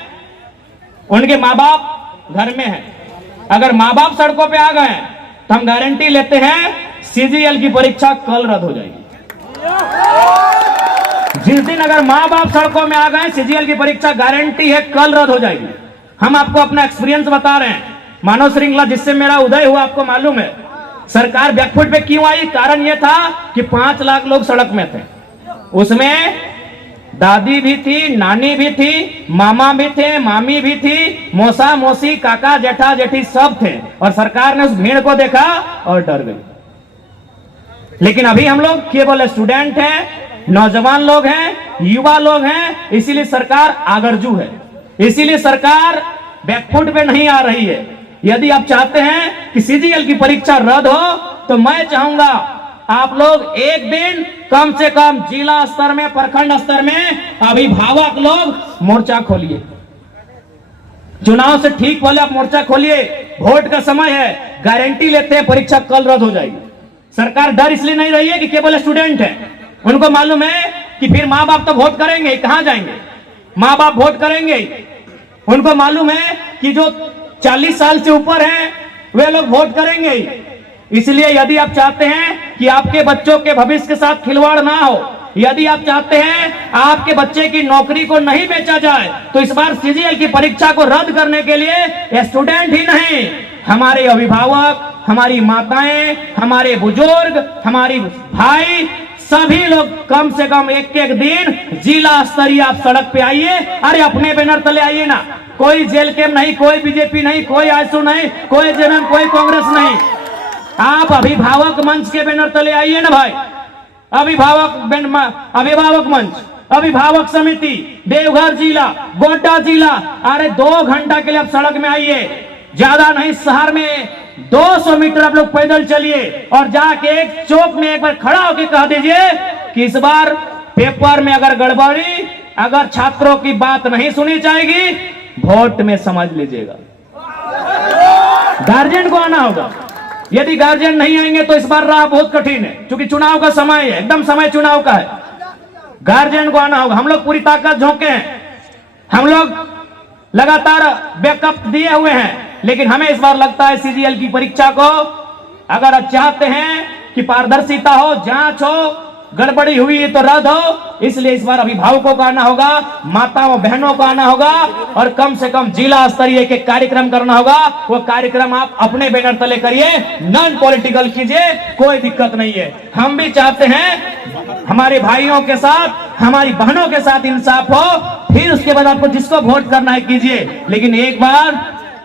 उनके माँ बाप घर में हैं। अगर माँ बाप सड़कों पे आ गए तो हम गारंटी लेते हैं सीजीएल की परीक्षा कल रद्द हो जाएगी। जिस दिन अगर माँ बाप सड़कों में आ गए, सीजीएल की परीक्षा गारंटी है कल रद्द हो जाएगी। हम आपको अपना एक्सपीरियंस बता रहे हैं। मानव श्रृंखला जिससे मेरा उदय हुआ आपको मालूम है। सरकार बैकफुट पे क्यों आई? कारण यह था कि 5 लाख लोग सड़क में थे। उसमें दादी भी थी, नानी भी थी, मामा भी थे, मामी भी थी, मौसा मौसी, काका जेठा जेठी सब थे। और सरकार ने उस भीड़ को देखा और डर गई। लेकिन अभी हम लोग केवल स्टूडेंट हैं, नौजवान लोग हैं, युवा लोग हैं, इसीलिए सरकार आगरजू है, इसीलिए सरकार बैकफुट पे नहीं आ रही है। यदि आप चाहते हैं कि सीजीएल की परीक्षा रद्द हो तो मैं चाहूंगा आप लोग एक दिन कम से कम जिला स्तर में, प्रखंड स्तर में अभिभावक लोग मोर्चा खोलिए। चुनाव से ठीक पहले आप मोर्चा खोलिए। वोट का समय है, गारंटी लेते हैं परीक्षा कल रद्द हो जाएगी। सरकार डर इसलिए नहीं रही है कि केवल स्टूडेंट है। उनको मालूम है कि फिर माँ बाप तो वोट करेंगे, कहां जाएंगे? माँ बाप वोट करेंगे। उनको मालूम है कि जो 40 साल से ऊपर हैं वे लोग वोट करेंगे। इसलिए यदि आप चाहते हैं कि आपके बच्चों के भविष्य के साथ खिलवाड़ ना हो, यदि आप चाहते हैं आपके बच्चे की नौकरी को नहीं बेचा जाए, तो इस बार सीजीएल की परीक्षा को रद्द करने के लिए स्टूडेंट ही नहीं, हमारे अभिभावक, हमारी माताएं, हमारे बुजुर्ग, हमारी भाई, सभी लोग कम से कम एक एक दिन जिला स्तरीय आप सड़क पे आइए। अरे अपने बैनर तले आइए ना। कोई जेल कैंप नहीं, कोई बीजेपी नहीं, कोई आजसू नहीं, कोई जेएमएम, कोई कांग्रेस नहीं। आप अभिभावक मंच के बैनर तले आइए ना भाई। अभिभावक मंच, अभिभावक समिति, देवघर जिला, गोड्डा जिला, अरे 2 घंटा के लिए आप सड़क में आइए। ज्यादा नहीं, शहर में 200 मीटर आप लोग पैदल चलिए और जाके एक चौक में एक बार खड़ा होकर कह दीजिए कि इस बार पेपर में अगर गड़बड़ी, अगर छात्रों की बात नहीं सुनी जाएगी, वोट में समझ लीजिएगा। गार्जियन को आना होगा। यदि गार्जियन नहीं आएंगे तो इस बार राह बहुत कठिन है, क्योंकि चुनाव का समय है, एकदम समय चुनाव का है। गार्जियन को आना होगा। हम लोग पूरी ताकत झोंके हैं, हम लोग लगातार बैकअप दिए हुए हैं, लेकिन हमें इस बार लगता है सीजीएल की परीक्षा को अगर आप चाहते हैं कि पारदर्शिता हो, जांच हो, गड़बड़ी हुई तो रद्द हो, इसलिए इस बार अभिभावकों को आना होगा, माताओं बहनों को आना होगा और कम से कम जिला स्तरीय के कार्यक्रम करना होगा। वो कार्यक्रम आप अपने बैनर तले करिए, नॉन पॉलिटिकल कीजिए, कोई दिक्कत नहीं है। हम भी चाहते हैं हमारे भाइयों के साथ, हमारी बहनों के साथ इंसाफ हो, फिर उसके बाद आपको जिसको वोट करना है कीजिए। लेकिन एक बार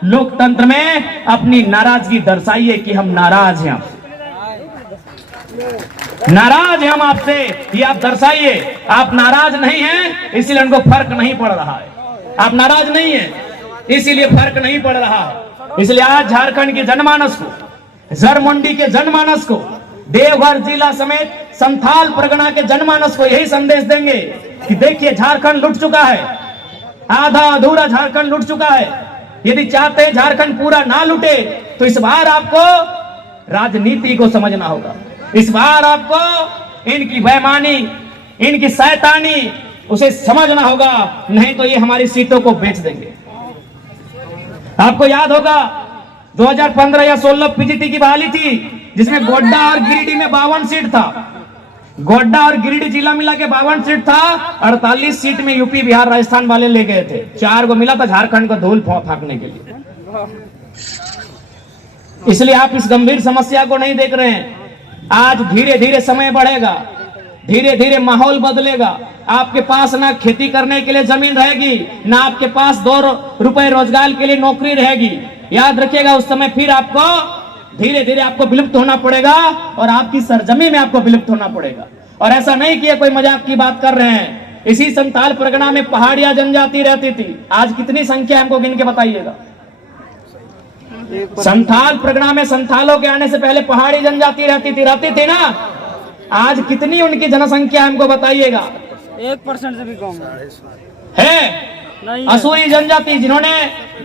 लोकतंत्र में अपनी नाराजगी दर्शाइए कि हम नाराज हैं, नाराज हैं हम आपसे, ये आप दर्शाइए। आप नाराज नहीं हैं इसीलिए उनको फर्क नहीं पड़ रहा है। आप नाराज नहीं हैं इसीलिए फर्क नहीं पड़ रहा है। इसलिए आज झारखंड की जनमानस को, जरमुंडी के जनमानस को, देवघर जिला समेत संथाल परगना के जनमानस को यही संदेश देंगे कि देखिए झारखंड लुट चुका है, आधा अधूरा झारखंड लुट चुका है। यदि चाहते हैं झारखंड पूरा ना लुटे तो इस बार आपको राजनीति को समझना होगा। इस बार आपको इनकी बेईमानी, इनकी शैतानी उसे समझना होगा, नहीं तो ये हमारी सीटों को बेच देंगे। आपको याद होगा 2015 या 16 पीजीटी की बहाली थी, जिसमें गोड्डा और गिरिडीह में 52 सीट था। गोड्डा और गिरिडीह जिला मिला के 52 सीट था। 48 सीट में यूपी बिहार राजस्थान वाले ले गए थे। 4 को मिला था झारखंड को धूल फांकने के लिए। इसलिए आप इस गंभीर समस्या को नहीं देख रहे हैं। आज धीरे धीरे समय बढ़ेगा, धीरे धीरे माहौल बदलेगा। आपके पास ना खेती करने के लिए जमीन रहेगी, ना आपके पास 2 रुपए रोजगार के लिए नौकरी रहेगी। याद रखिएगा, उस समय फिर आपको धीरे धीरे आपको विलुप्त होना पड़ेगा और आपकी सरजमी में आपको विलुप्त होना पड़ेगा। और ऐसा नहीं कि कोई मजाक की बात कर रहे हैं। इसी संथाल परगना में पहाड़िया जनजाति रहती थी। आज कितनी संख्या हमको गिन के बताइएगा। संथाल परगना में संथालों के आने से पहले पहाड़ी जनजाति रहती थी ना। आज कितनी उनकी जनसंख्या हमको बताइएगा। 1% से भी कम है। असुरी जनजाति जिन्होंने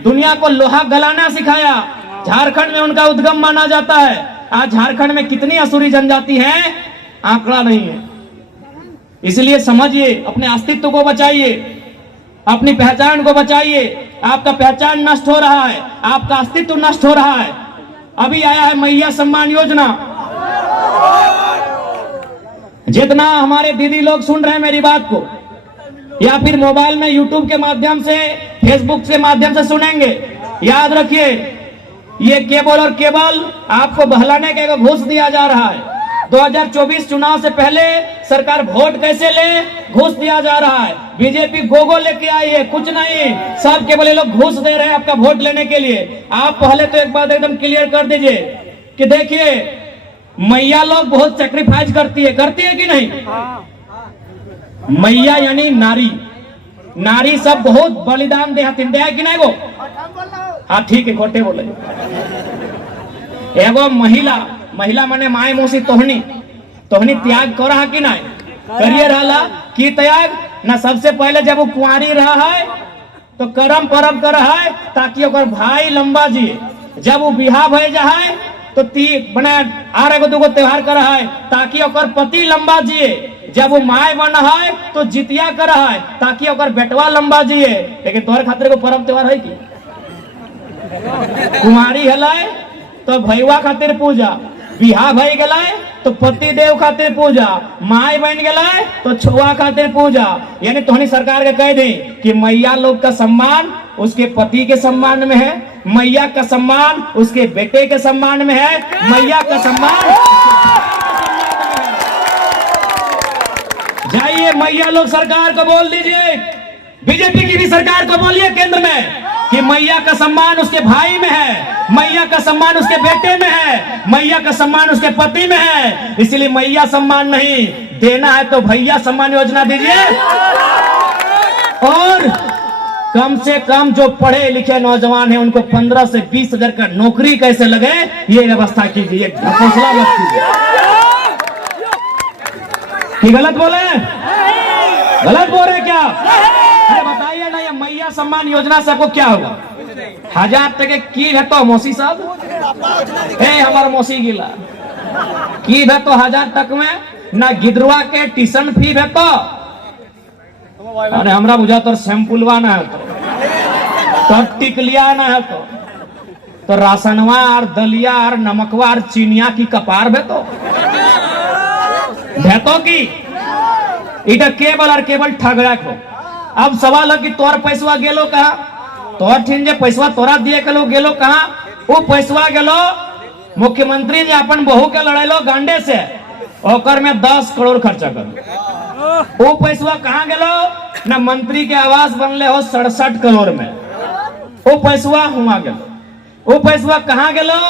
दुनिया को लोहा गलाना सिखाया, झारखंड में उनका उद्गम माना जाता है। आज झारखंड में कितनी असुरी जनजाति है, आंकड़ा नहीं है। इसलिए समझिए, अपने अस्तित्व को बचाइए, अपनी पहचान को बचाइए। आपका पहचान नष्ट हो रहा है, आपका अस्तित्व नष्ट हो रहा है। अभी आया है मैया सम्मान योजना। जितना हमारे दीदी लोग सुन रहे हैं मेरी बात को, या फिर मोबाइल में यूट्यूब के माध्यम से, फेसबुक के माध्यम से सुनेंगे, याद रखिए, ये केबल और केबल आपको बहलाने के घूस दिया जा रहा है। 2024 चुनाव से पहले सरकार वोट कैसे ले, घूस दिया जा रहा है। बीजेपी गोगो लेके आई है, कुछ नहीं, सब केवल ये लोग घूस दे रहे हैं आपका वोट लेने के लिए। आप पहले तो एक बात एकदम क्लियर कर दीजिए कि देखिए, मैया लोग बहुत सेक्रीफाइस करती है कि नहीं? मैया यानी नारी, नारी सब बहुत बलिदान दे कि नहीं वो? हाँ ठीक है, खोटे बोले। एगो महिला माने माय मौसी तोहनी त्याग कर रहा कि नहीं? करिए रहा की त्याग ना। सबसे पहले जब वो कुंवारी रहा है तो करम परम कर रहा है ताकि ओकर भाई लंबा जिए। जब वो बिहार भय जा है तो बना आर एगो दूगो त्योहार कर रहा है ताकि ओकर पति लंबा जिए। जब वो माय बना है तो जितिया कर रहा है ताकि ओकर बेटवा लंबा जिए। लेकिन तोहर खातिर को परम त्योहार है की? कुंवारी हलाए तो भैया खातिर पूजा, बिहा भई गलाए तो पति देव खातिर पूजा, माय बन गलाए तो छुआ खातिर पूजा। यानी तोहनी सरकार के कह दी कि मैया लोग का सम्मान उसके पति के सम्मान में है, मैया का सम्मान उसके बेटे के सम्मान में है, मैया का सम्मान। जाइए मैया लोग सरकार को बोल दीजिए, बीजेपी की भी सरकार को बोलिए केंद्र में कि मैया का सम्मान उसके भाई में है, मैया का सम्मान उसके बेटे में है, मैया का सम्मान उसके पति में है। इसलिए मैया सम्मान नहीं देना है तो भैया सम्मान योजना दीजिए। और कम से कम जो पढ़े लिखे नौजवान हैं उनको 15 से 20 हजार का नौकरी कैसे लगे, ये व्यवस्था कीजिए, हौसला मत कीजिए। कि गलत बोले? गलत बोल रहे क्या? अरे बताइए ना, ये मैया सम्मान योजना से आपको क्या होगा? 1000 तक की है तो मौसी साहब, हमारा मौसी गिला की है तो 1000 तक में ना गिदरुआ के ट्यूशन फी है तो। अरे हमरा बुझा तो सैंपुलवा ना है तो टिकलिया ना है तो राशनवा और दलिया और नमकवा और चीनिया की कपार भेतो की इटा केबल और केबल ठगड़ा को। अब सवाल है कि तोर पैसवा गेलो कहा? तोर ठीन जे पैसवा तोरा दिए के गेलो कहा? वो पैसवा गेलो मुख्यमंत्री जे अपन बहू के लड़ेलो गांडे से, ओकर में 10 करोड़ खर्चा कर। वो पैसवा कहाँ गेलो? ना मंत्री के आवास बनले हो 67 करोड़ में, वो पैसवा हुआ गेलो। वो पैसवा कहाँ गेलो?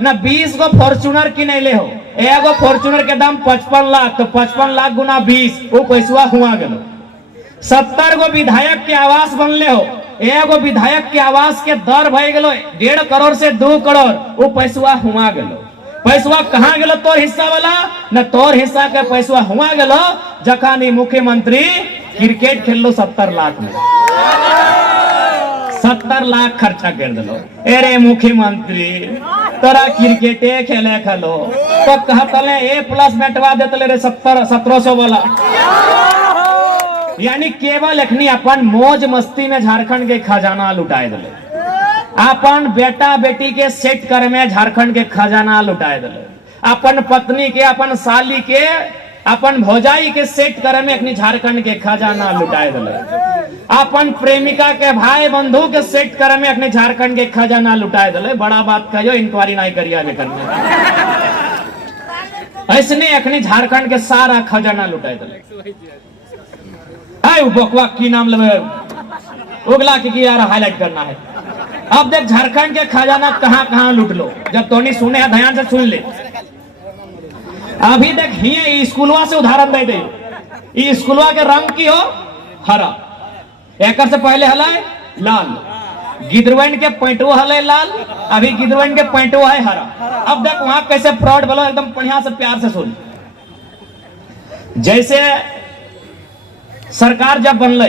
ना 20 गो फॉर्च्यूनर किनेले हो, एगो फॉर्च्यूनर के दाम 55 लाख, तो 55 लाख गुना 20, वो पैसवा हुआ गेलो। 70 गो विधायक के आवास बनले हो, एगो विधायक के आवास के दर भय गेलो 1.5 करोड़ से 2 करोड़, वो पैसवा हुआ गेलो। पैसवा कहाँ गेलो? तोर हिस्सा वाला न, तोर हिस्सा के पैसवा हुआ गेलो जखानी मुख्यमंत्री क्रिकेट खेल लो 70 लाख में, 70 लाख खर्चा कर दिलो। अरे मुख्यमंत्री तोरा क्रिकेटे खेले खलो तो कहतले A+ बैठवा देतले रे 1700 वाला। यानी केवल एखनी अपन मौज मस्ती में झारखंड के खजाना लुटाए दिले, अपन बेटा बेटी के सेट करे में झारखंड के खजाना लुटाए दिले, अपन पत्नी के, अपन साली के, अपन भौजाई के सेट करे में अपनी झारखंड के खजाना लुटाए दिले, अपन प्रेमिका के भाई बंधु के सेट करे में अपने झारखंड के खजाना लुटाए दिले। बड़ा बात कहियो, इंक्वायरी नहीं करिया करने ऐसने अखनी झारखंड के सारा खजाना लुटाए दिले। बकवा की नाम ले उगला की यार हाईलाइट करना है। अब देख झारखंड के खजाना कहां कहां लूट लो, जब तोनी सुने हैं ध्यान से सुन ले। अभी देख ही स्कूलवा से उदाहरण दे दे, स्कूलवा के रंग की हो हरा, एक से पहले हलाए लाल, गिदरवन के पैंटवा हले लाल, अभी गिदरवन के पैंटवा है हरा। अब देख वहां कैसे फ्रॉड बोलो, एकदम बढ़िया से प्यार से सुन। जैसे सरकार जब बनले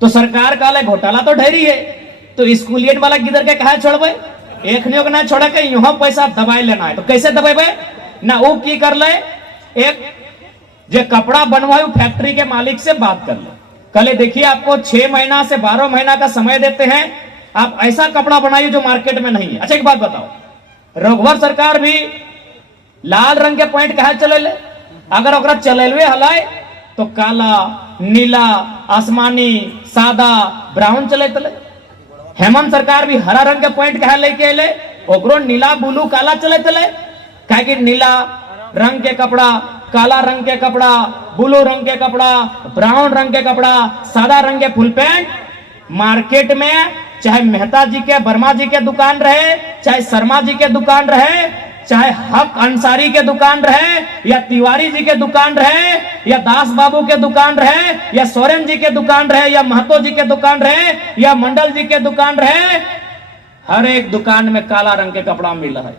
तो सरकार का घोटाला तो ढेरी है, तो स्कूलियट वाला गिदर के कहा छोड़बे? एक नहीं ना छोड़ा के यूं पैसा दबाई लेना है तो कैसे दबेबे ना वो की कर ले एक जो कपड़ा बनवाए फैक्ट्री के मालिक से बात कर ले कल देखिए आपको 6 महीना से 12 महीना का समय देते हैं आप ऐसा कपड़ा बनाइए जो मार्केट में नहीं है। अच्छा एक बात बताओ रघुवर सरकार भी लाल रंग के पॉइंट कहा चले ले अगर ओकरा चलेलवे हलाए तो काला नीला आसमानी सादा ब्राउन चले तले। हेमंत सरकार भी हरा रंग के पॉइंट कहा लेके अले ओकरो नीला ब्लू काला चले तले काहे कि नीला रंग के कपड़ा काला रंग के कपड़ा ब्लू रंग के कपड़ा ब्राउन रंग के कपड़ा सादा रंग के फुल पैंट मार्केट में चाहे मेहता जी के वर्मा जी के दुकान रहे चाहे शर्मा जी के दुकान रहे चाहे हक अंसारी के दुकान रहे या तिवारी जी के दुकान रहे या दास बाबू के दुकान रहे या सोरेन जी के दुकान रहे या महतो जी के दुकान रहे या मंडल जी के दुकान रहे हर एक दुकान में काला रंग के कपड़ा मिला है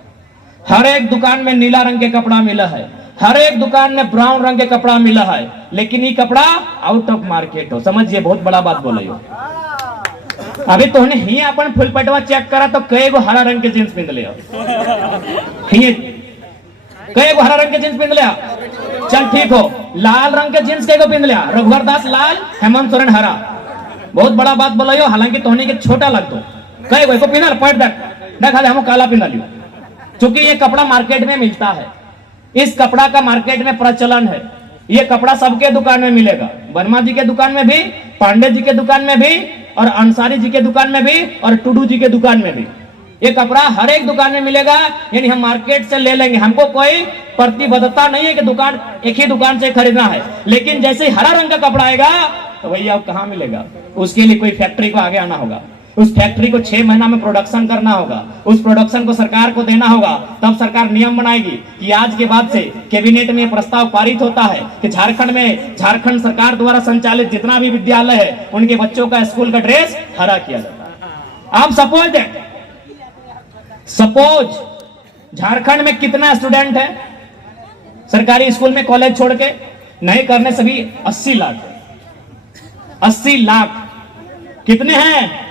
हर एक दुकान में नीला रंग के कपड़ा मिला है हर एक दुकान में ब्राउन रंग के कपड़ा मिला है लेकिन ये कपड़ा आउट ऑफ मार्केट हो समझिए बहुत बड़ा बात बोले हो। अभी तो ही अपन फुल पटवा चेक करा तो कई गो हरा रंग के जींस पहन ले कई गो हरा रंग के जींस पहन लिया चल ठीक हो लाल रंग के जींस कई गो पहन लिया रघुवर दास लाल हेमंत सोरेन हरा बहुत बड़ा बात बोला हो हालांकि तोहनी के छोटा लगतो कई गो पहना पॉइंट देख हम काला पहना लियो क्योंकि ये कपड़ा मार्केट में मिलता है इस कपड़ा का मार्केट में प्रचलन है ये कपड़ा सबके दुकान में मिलेगा वर्मा जी के दुकान में भी पांडे जी के दुकान में भी और अंसारी जी के दुकान में भी और टुडू जी के दुकान में भी ये कपड़ा हर एक दुकान में मिलेगा यानी हम मार्केट से ले लेंगे हमको कोई प्रतिबद्धता नहीं है कि दुकान एक ही दुकान से खरीदना है लेकिन जैसे ही हरा रंग का कपड़ा आएगा तो भैया अब कहाँ मिलेगा उसके लिए कोई फैक्ट्री को आगे आना होगा उस फैक्ट्री को 6 महीना में प्रोडक्शन करना होगा उस प्रोडक्शन को सरकार को देना होगा तब सरकार नियम बनाएगी कि आज के बाद से कैबिनेट में प्रस्ताव पारित होता है कि झारखंड सरकार द्वारा संचालित जितना भी विद्यालय है उनके बच्चों का स्कूल का ड्रेस हरा किया जाता है। आप सपोज झारखंड में कितना स्टूडेंट है सरकारी स्कूल में कॉलेज छोड़ के नहीं करने से भी 80 लाख कितने हैं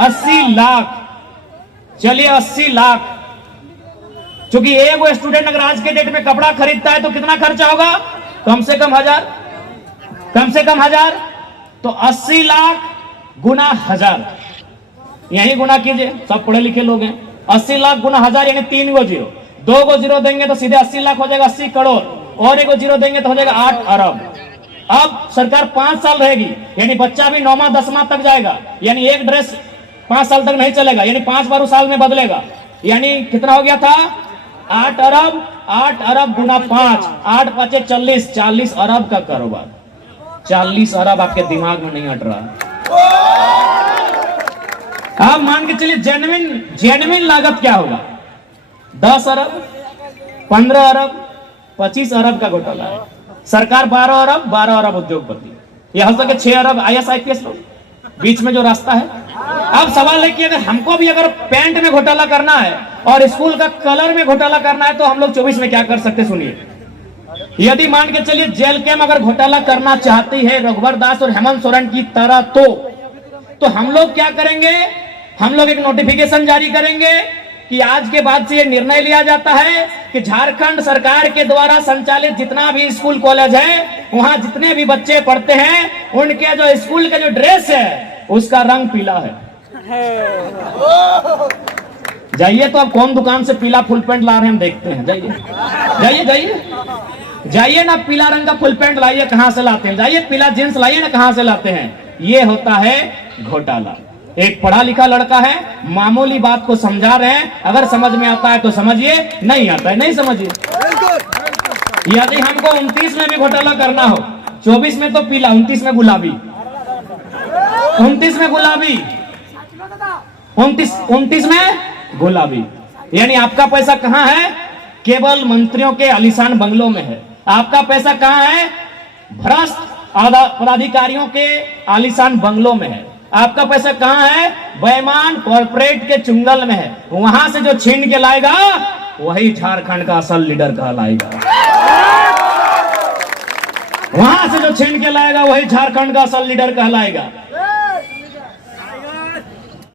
80 लाख चलिए 80 लाख क्योंकि एक स्टूडेंट अगर आज के डेट में कपड़ा खरीदता है तो कितना खर्चा होगा कम से कम 1000 तो 80 लाख गुना 1000 यही गुना कीजिए सब पढ़े लिखे लोग हैं 80 लाख गुना 1000 यानी 3 गो जीरो 2 गो जीरो देंगे तो सीधे 80 लाख हो जाएगा 80 करोड़ और 1 गो जीरो देंगे तो हो जाएगा 8 अरब। अब सरकार 5 साल रहेगी यानी बच्चा भी 9वां 10वां तक जाएगा यानी एक ड्रेस 5 साल तक नहीं चलेगा यानी 5 बार साल में बदलेगा यानी कितना हो गया था 8 अरब गुना 5 8 5 40 अरब का कारोबार 40 अरब आपके दिमाग में नहीं हट रहा। आप मान के चलिए जेन्युइन लागत क्या होगा 10 अरब 15 अरब 25 अरब का घोटाला है सरकार 12 अरब उद्योगपति यह हो सके 6 अरब IAS लोग बीच में जो रास्ता है। अब सवाल है कि अगर हमको भी अगर पैंट में घोटाला करना है और स्कूल का कलर में घोटाला करना है तो हम लोग 24 में क्या कर सकते सुनिए। यदि मान के चलिए जेल के में अगर घोटाला करना चाहती है रघुवर दास और हेमंत सोरेन की तरह तो हम लोग क्या करेंगे हम लोग एक नोटिफिकेशन जारी करेंगे कि आज के बाद से ये निर्णय लिया जाता है कि झारखंड सरकार के द्वारा संचालित जितना भी स्कूल कॉलेज है वहां जितने भी बच्चे पढ़ते हैं उनके जो स्कूल का जो ड्रेस है उसका रंग पीला है। जाइए तो आप कौन दुकान से पीला फुल पैंट ला रहे हैं हम देखते हैं जाइए ना पीला रंग का फुल पैंट लाइए कहां से लाते हैं जाइए पीला जींस लाइए ना कहां से लाते हैं। ये होता है घोटाला। एक पढ़ा लिखा लड़का है मामूली बात को समझा रहे हैं अगर समझ में आता है तो समझिए नहीं आता है नहीं समझिए। यदि हमको 29 में भी घोटाला करना हो 24 में तो पीला 29 में गुलाबी 29 में गुलाबी 29 में गुलाबी यानी आपका पैसा कहां है केवल मंत्रियों के आलीशान बंगलों में है। आपका पैसा कहां है भ्रष्ट पदाधिकारियों के आलीशान बंगलों में है। आपका पैसा कहां है बेईमान कॉर्पोरेट के चुंगल में है। वहां से जो छीन के लाएगा वही झारखंड का असल लीडर कहलाएगा। वहां से जो छीन के लाएगा वही झारखंड का असल लीडर कहलाएगा।